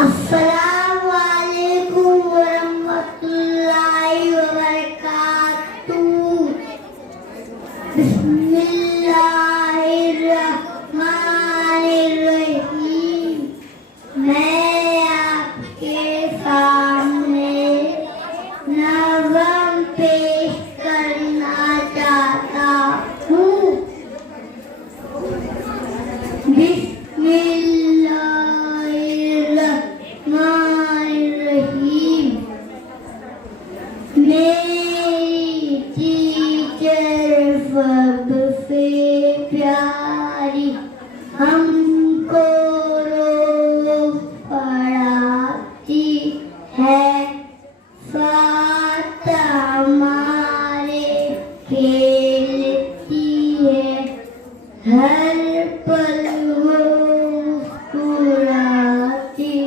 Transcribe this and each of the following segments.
अस्सलामु अलैकुम वरहमतुल्लाहि वबरकातुहू। बिस्मिल्लाहिर्रहमानिर्रहीम। मैं आपके सामने नज़म पेश करना चाहता हूँ। बिस्मिल्लाहिर्रहमानिर्रहीम। मेरी टीचर सबसे प्यारी, हमको रोज पढ़ाती है, साथ हमारे खेलती है, हर पल वो मुस्कुराती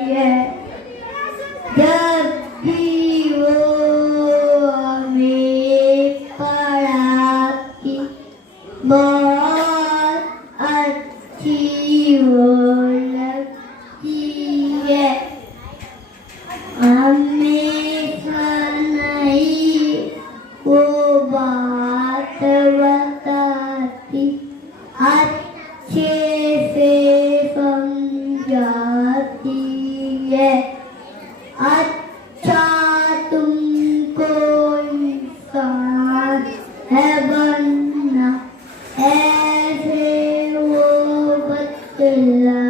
है। जब भी वो हमें पढ़ाती, बहुत अच्छी वो लगती है। हमेशा नई वो बात बताती, अच्छे से समझाती है। अच्छा तुमको इंसान है बनना, ऐसे वो बतला